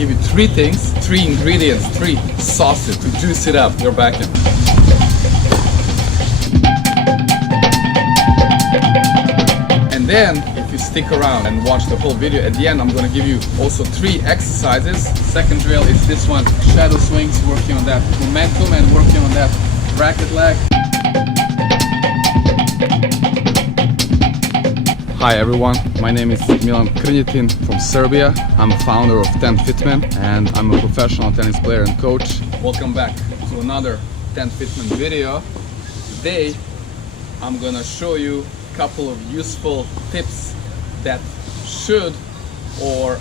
give you three things, three ingredients, three sauces to juice it up your backhand. And then, if you stick around and watch the whole video, at the end I'm going to give you also three exercises. Second drill is this one, shadow swings, working on that momentum and working on that racket leg. Hi everyone, my name is Milan from Serbia. I'm founder of TENFITMEN and I'm a professional tennis player and coach. Welcome back to another TENFITMEN video. Today I'm gonna show you a couple of useful tips that should or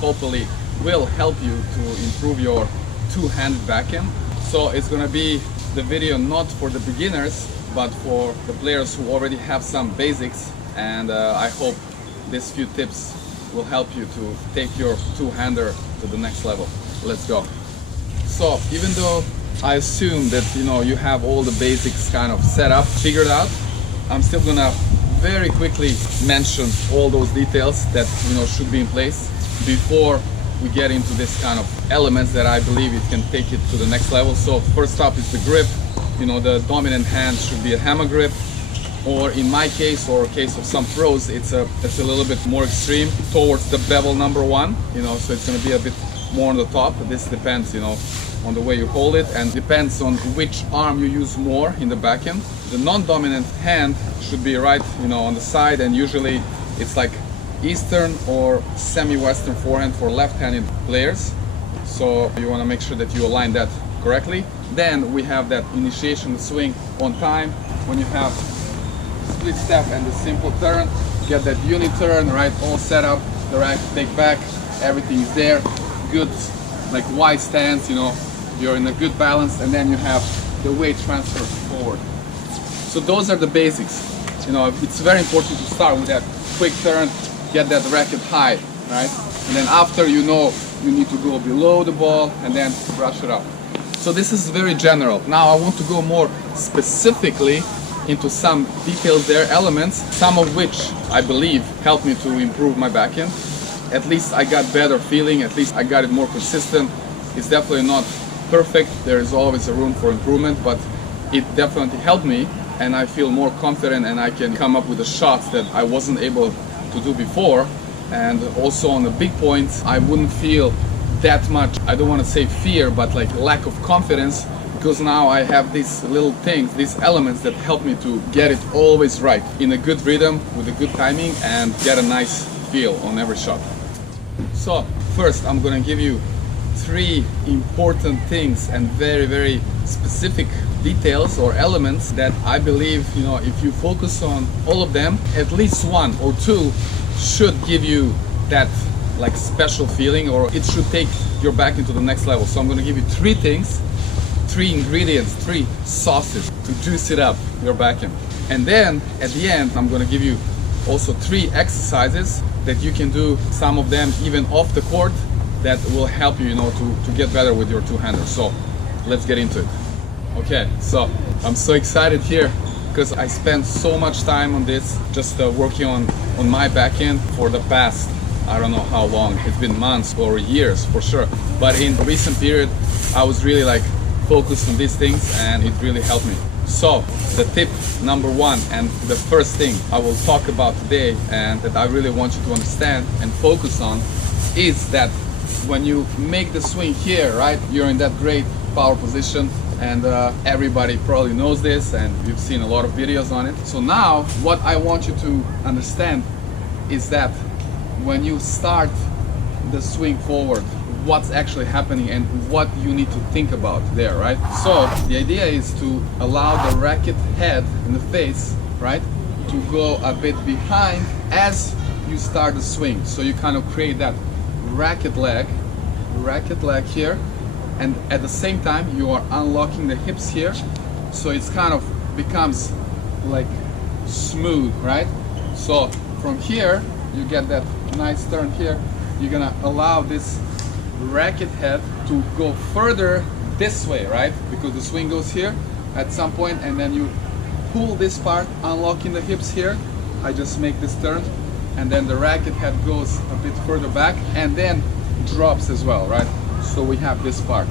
hopefully will help you to improve your two-handed backhand. So it's gonna be the video not for the beginners but for the players who already have some basics, and I hope these few tips will help you to take your two-hander to the next level. Let's go. So even though I assume that you have all the basics kind of set up, figured out, I'm still gonna very quickly mention all those details that should be in place before we get into this kind of elements that I believe it can take it to the next level. So first up is the grip. The dominant hand should be a hammer grip, or in my case or case of some pros, it's a little bit more extreme towards the bevel number one, so it's going to be a bit more on the top. This depends on the way you hold it, and depends on which arm you use more in the backhand. The non-dominant hand should be right on the side, and usually it's like Eastern or semi-Western forehand for left-handed players, so you want to make sure that you align that correctly. Then we have that initiation swing on time. When you have split step and the simple turn, get that uni turn, right, all set up, the rack take back, everything is there, good like wide stance, you're in a good balance, and then you have the weight transfer forward. So those are the basics. It's very important to start with that quick turn, get that racket high, right, and then after you need to go below the ball and then brush it up. So this is very general. Now I want to go more specifically into some details there, elements, some of which I believe helped me to improve my backhand. At least I got better feeling, at least I got it more consistent. It's definitely not perfect, there is always a room for improvement, but it definitely helped me, and I feel more confident and I can come up with the shots that I wasn't able to do before. And also on the big points, I wouldn't feel that much, I don't want to say fear, but like lack of confidence, because now I have these little things, these elements that help me to get it always right, in a good rhythm, with a good timing, and get a nice feel on every shot. So first I'm gonna give you three important things and very, very specific details or elements that I believe, if you focus on all of them, at least one or two should give you that like special feeling, or it should take your backhand to the next level. So I'm going to give you three things, three ingredients, three sauces to juice it up your backhand. And then at the end I'm going to give you also three exercises that you can do, some of them even off the court, that will help you to get better with your two-hander. So let's get into it. Okay, so I'm so excited here because I spent so much time on this, just working on my backhand for the past, I don't know how long, it's been months or years for sure, but in the recent period I was really like focused on these things, and it really helped me. So the tip number one and the first thing I will talk about today, and that I really want you to understand and focus on, is that when you make the swing here, right, you're in that great power position, and everybody probably knows this, and you've seen a lot of videos on it. So now what I want you to understand is that when you start the swing forward, what's actually happening and what you need to think about there, right? So the idea is to allow the racket head in the face, right, to go a bit behind as you start the swing. So you kind of create that racket leg here, and at the same time you are unlocking the hips here, so it's kind of becomes like smooth, right? So from here you get that nice turn here. You're gonna allow this racket head to go further this way, right? Because the swing goes here at some point, and then you pull this part, unlocking the hips here. I just make this turn, and then the racket head goes a bit further back, and then drops as well, right? So we have this part,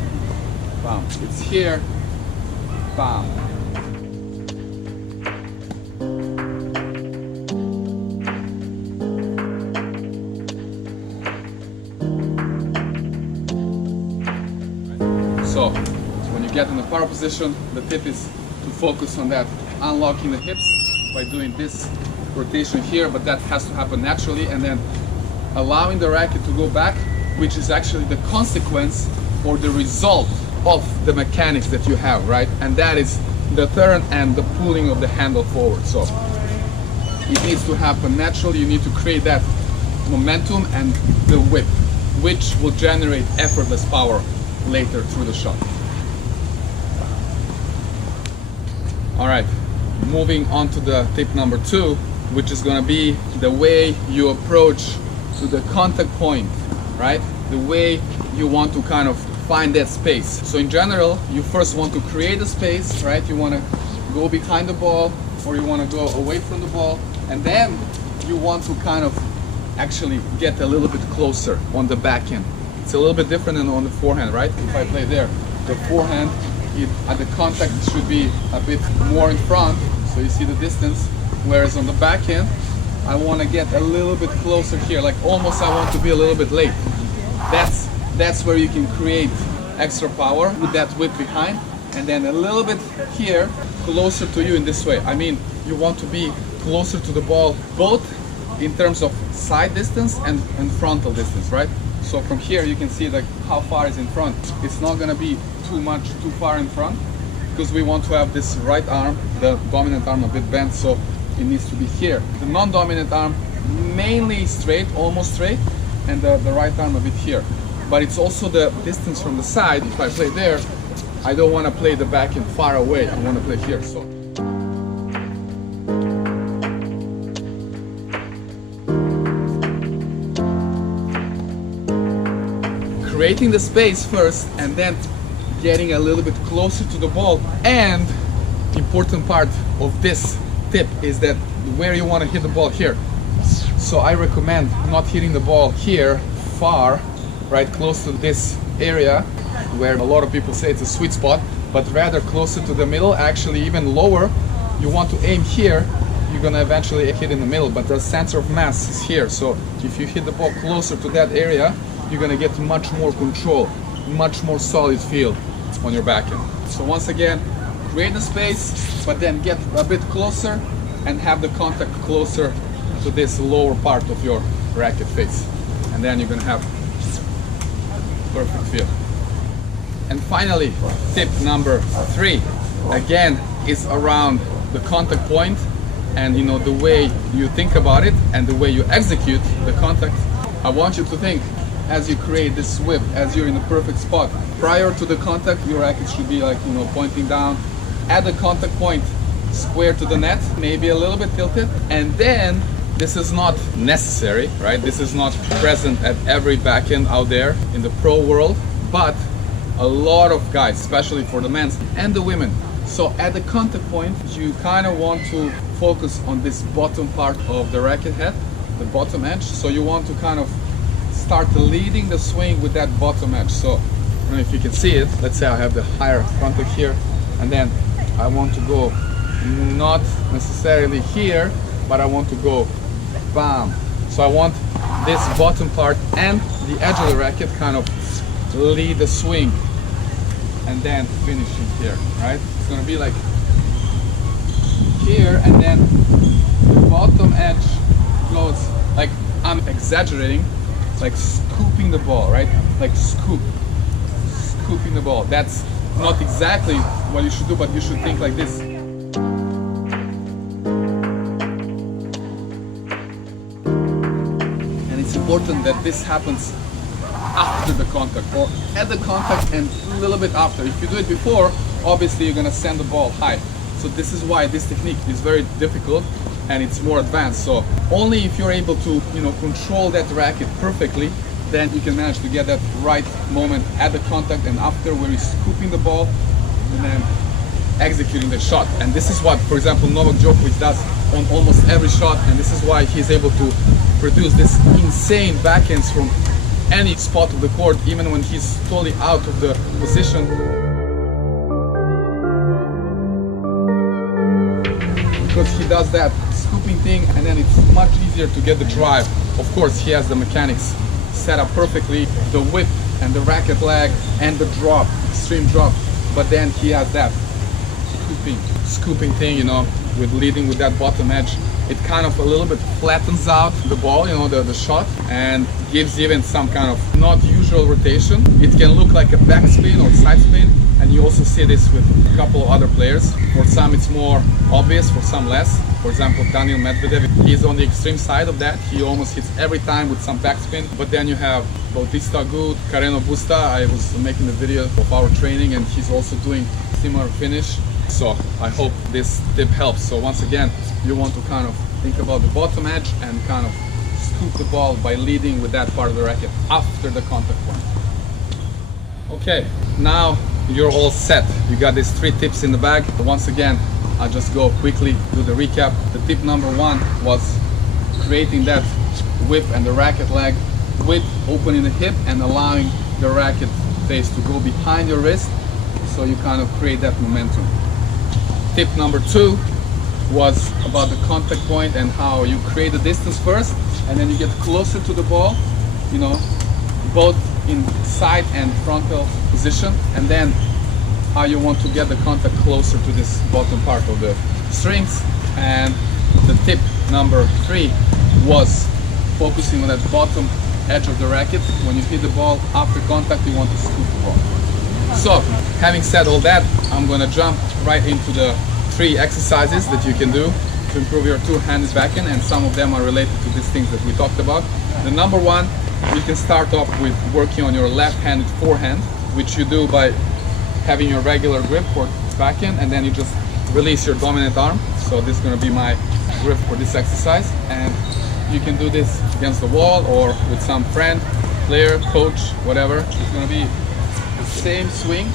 bam, it's here, bam. So when you get in the power position, the tip is to focus on that, unlocking the hips by doing this rotation here, but that has to happen naturally, and then allowing the racket to go back, which is actually the consequence or the result of the mechanics that you have, right? And that is the turn and the pulling of the handle forward. So it needs to happen naturally. You need to create that momentum and the whip, which will generate effortless power later through the shot. All right, moving on to the tip number 2, which is going to be the way you approach to the contact point, right? The way you want to kind of find that space. So in general, you first want to create a space, right? You want to go behind the ball, or you want to go away from the ball, and then you want to kind of actually get a little bit closer on the backhand. It's a little bit different than on the forehand, right? If I play there, the forehand, at the contact it should be a bit more in front, so you see the distance, whereas on the backhand, I want to get a little bit closer here, like almost I want to be a little bit late. That's where you can create extra power with that whip behind, and then a little bit here, closer to you in this way. I mean, you want to be closer to the ball, both in terms of side distance and frontal distance, right? So from here you can see like how far is in front. It's not gonna be too far in front, because we want to have this right arm, the dominant arm, a bit bent, so it needs to be here. The non-dominant arm mainly straight, almost straight, and the right arm a bit here. But it's also the distance from the side. If I play there, I don't want to play the backhand far away. I want to play here. So creating the space first, and then getting a little bit closer to the ball. And the important part of this tip is that where you want to hit the ball here. So I recommend not hitting the ball here far, right close to this area where a lot of people say it's a sweet spot, but rather closer to the middle, actually even lower. You want to aim here, you're gonna eventually hit in the middle, but the center of mass is here. So if you hit the ball closer to that area, you're gonna get much more control, much more solid feel on your backhand. So once again, create the space, but then get a bit closer and have the contact closer to this lower part of your racket face. And then you're gonna have perfect feel. And finally, tip number 3, again, is around the contact point, and you know, the way you think about it and the way you execute the contact. I want you to think, as you create this whip, as you're in the perfect spot, prior to the contact, your racket should be like, you know, pointing down. At the contact point, square to the net, maybe a little bit tilted, and then this is not necessary, right? This is not present at every backhand out there in the pro world, but a lot of guys, especially for the men's and the women. So at the contact point, you kind of want to focus on this bottom part of the racket head, the bottom edge. So you want to kind of start leading the swing with that bottom edge. So I don't know if you can see it. Let's say I have the higher contact here, and then I want to go not necessarily here, but I want to go bam. So I want this bottom part and the edge of the racket kind of lead the swing, and then finishing here, right? It's gonna be like here, and then the bottom edge goes like, I'm exaggerating, like scooping the ball, right? Like scooping the ball. That's not exactly what you should do, but you should think like this. And it's important that this happens after the contact, or at the contact and a little bit after. If you do it before, obviously you're gonna send the ball high. So this is why this technique is very difficult and it's more advanced. So only if you're able to, you know, control that racket perfectly, then you can manage to get that right moment at the contact and after, where you're scooping the ball and then executing the shot. And this is what, for example, Novak Djokovic does on almost every shot, and this is why he's able to produce this insane backhands from any spot of the court, even when he's totally out of the position. Because he does that scooping thing, and then it's much easier to get the drive. Of course, he has the mechanics set up perfectly, the whip and the racket lag and the drop, extreme drop, but then he has that scooping thing, you know, with leading with that bottom edge. It kind of a little bit flattens out the ball, you know, the shot, and gives even some kind of not usual rotation. It can look like a backspin or side spin, and you also see this with a couple of other players. For some it's more obvious, for some less. For example, Daniil Medvedev, he's on the extreme side of that. He almost hits every time with some backspin. But then you have Bautista Agut, Carreno Busta. I was making a video of our training, and he's also doing similar finish. So I hope this tip helps. So once again, you want to kind of think about the bottom edge and kind of scoop the ball by leading with that part of the racket after the contact point. Okay, now you're all set. You got these 3 tips in the bag. Once again, I'll just go quickly do the recap. The tip number 1 was creating that whip and the racket leg with opening the hip and allowing the racket face to go behind your wrist, so you kind of create that momentum. Tip number 2 was about the contact point and how you create the distance first, and then you get closer to the ball, you know, both in side and frontal position, and then how you want to get the contact closer to this bottom part of the strings. And the tip number 3 was focusing on that bottom edge of the racket. When you hit the ball after contact, you want to scoop the ball. So, having said all that, I'm gonna jump right into the 3 exercises that you can do to improve your two-handed backhand, and some of them are related to these things that we talked about. The number 1, you can start off with working on your left-handed forehand, which you do by having your regular grip for backhand, and then you just release your dominant arm. So this is gonna be my grip for this exercise, and you can do this against the wall or with some friend, player, coach, whatever. It's gonna be the same swing.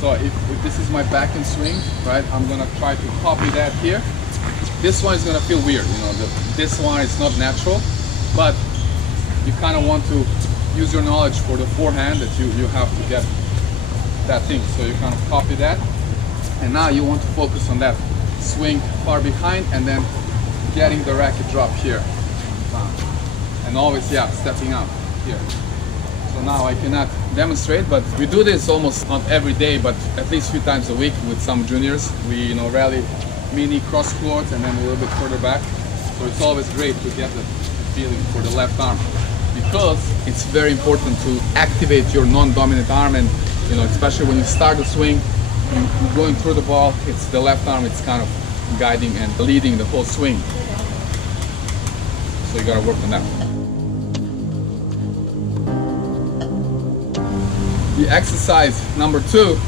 So if this is my backhand swing, right, I'm gonna try to copy that here. This one is gonna feel weird, you know, this one is not natural, but you kind of want to use your knowledge for the forehand that you have to get that thing. So you kind of copy that, and now you want to focus on that swing far behind and then getting the racket drop here. And always, yeah, stepping out here. So now I cannot demonstrate, but we do this almost not every day, but at least a few times a week with some juniors. We, you know, rally mini cross court and then a little bit further back. So it's always great to get the feeling for the left arm, because it's very important to activate your non-dominant arm, and you know, especially when you start the swing, you're going through the ball, it's the left arm, it's kind of guiding and leading the whole swing. So you gotta work on that. The exercise number 2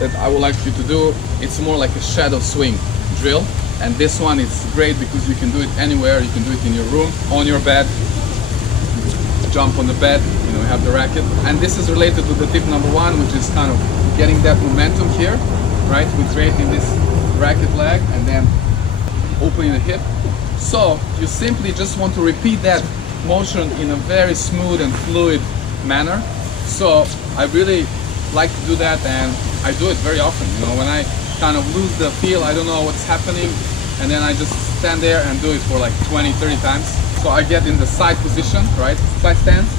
that I would like you to do, it's more like a shadow swing drill. And this one is great because you can do it anywhere. You can do it in your room, on your bed, jump on the bed, you know, you have the racket. And this is related to the tip number 1, which is kind of getting that momentum here, right? With creating this racket leg and then opening the hip. So you simply just want to repeat that motion in a very smooth and fluid manner. So I really like to do that, and I do it very often. You know, when I kind of lose the feel, I don't know what's happening, and then I just stand there and do it for like 20, 30 times. So I get in the side position, right? Side stance.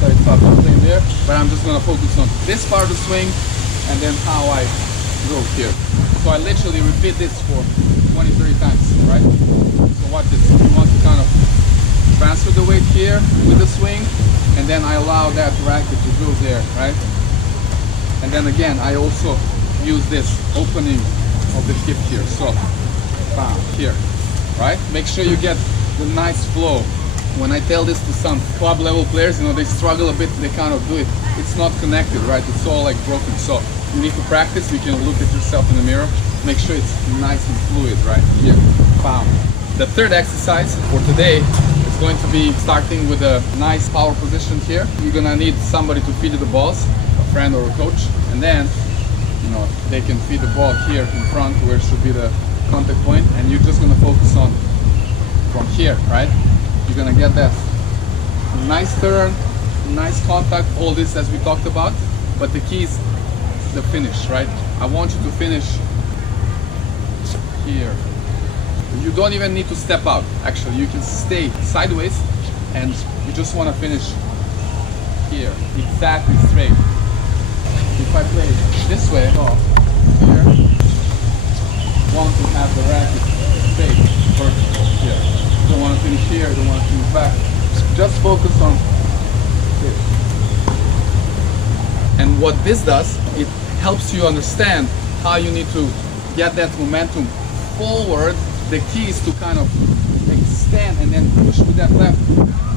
So it's not in there, but I'm just gonna focus on this part of the swing and then how I go here. So I literally repeat this for 20, 30 times, right? So watch this. You want to kind of transfer the weight here with the swing, and then I allow that racket to go there, right? And then again, I also use this opening of the hip here. So, bam, here, right? Make sure you get the nice flow. When I tell this to some club level players, you know, they struggle a bit, they kind of do it. It's not connected, right? It's all like broken. So you need to practice. You can look at yourself in the mirror. Make sure it's nice and fluid, right? Here, bam. The third exercise for today is going to be starting with a nice power position here. You're gonna need somebody to feed you the balls, a friend or a coach, and then, you know, they can feed the ball here in front where it should be the contact point, and you're just gonna focus on from here, right? You're gonna get that nice turn, nice contact, all this as we talked about, but the key is the finish, right? I want you to finish here. You don't even need to step out, actually. You can stay sideways and you just want to finish here, exactly straight. If I play this way, off here, want to have the racket straight, vertical here. Don't want to finish here, don't want to finish back. Just focus on this. And what this does, it helps you understand how you need to get that momentum forward. The key is to kind of extend and then push with that left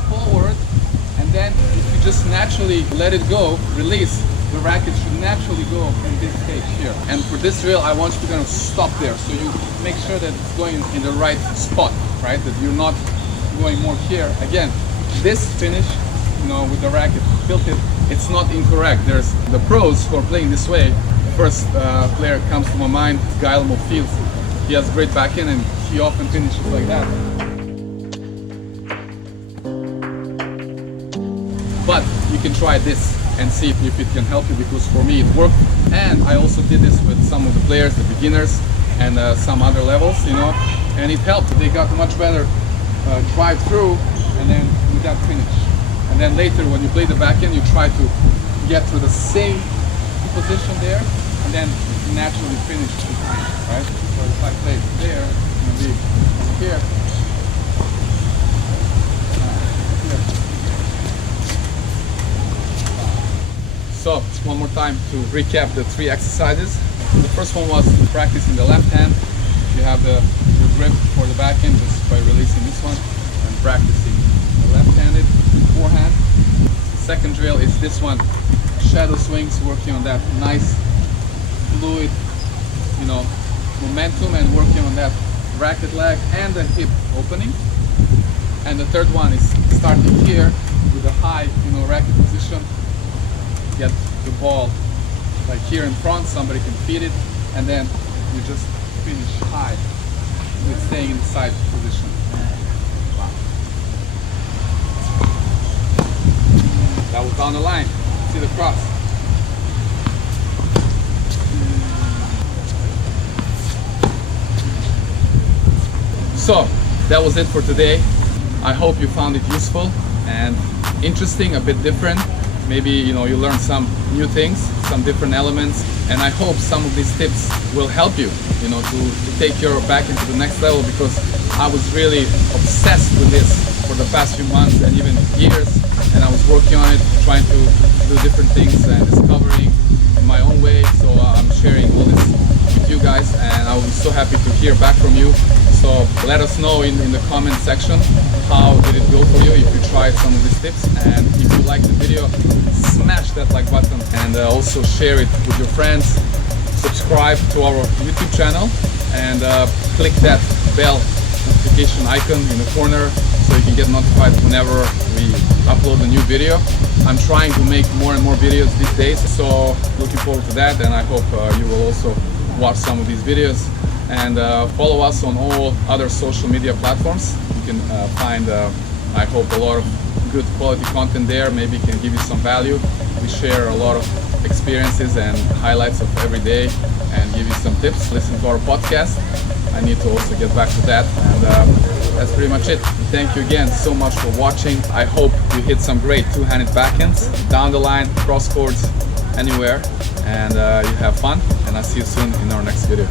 forward, and then if you just naturally let it go, release, the racket should naturally go in this stage here. And for this drill, I want you to kind of stop there, so you make sure that it's going in the right spot, right? That you're not going more here. Again, this finish, you know, with the racket tilted, it's not incorrect. There's the pros who are playing this way. First player comes to my mind, Guillermo Fields. He has great backhand and he often finishes like that. But you can try this and see if it can help you, because for me it worked. And I also did this with some of the players, the beginners, and some other levels, you know, and it helped. They got much better drive through and then with that finish. And then later when you play the backhand, you try to get to the same position there and then naturally finish behind, right? So if I play there, it's going to be here. So one more time to recap the 3 exercises. The first one was practicing the left hand. You have your grip for the backhand just by releasing this one and practicing the left-handed forehand. The second drill is this one, shadow swings, working on that nice fluid, you know, momentum and working on that racket leg and the hip opening. And the third one is starting here with a high, you know, racket position. Get the ball like here in front, somebody can feed it, and then you just finish high with staying in the side position. Wow. That was down the line. See the cross. So that was it for today. I hope you found it useful and interesting, a bit different. Maybe, you know, you learned some new things, some different elements, and I hope some of these tips will help you, you know, to take your backhand to the next level, because I was really obsessed with this for the past few months and even years, and I was working on it, trying to do different things and discovering in my own way. So I'm sharing all this with you guys, and I will be so happy to hear back from you. So let us know in the comment section, how did it go for you if you tried some of these tips, and if you liked the video, smash that like button and also share it with your friends. Subscribe to our YouTube channel and click that bell notification icon in the corner so you can get notified whenever we upload a new video. I'm trying to make more and more videos these days, so looking forward to that, and I hope you will also watch some of these videos. And follow us on all other social media platforms. You can find, I hope, a lot of good quality content there. Maybe it can give you some value. We share a lot of experiences and highlights of every day and give you some tips. Listen to our podcast. I need to also get back to that. And that's pretty much it. Thank you again so much for watching. I hope you hit some great two-handed backhands, down the line, cross courts, anywhere. And you have fun. And I'll see you soon in our next video.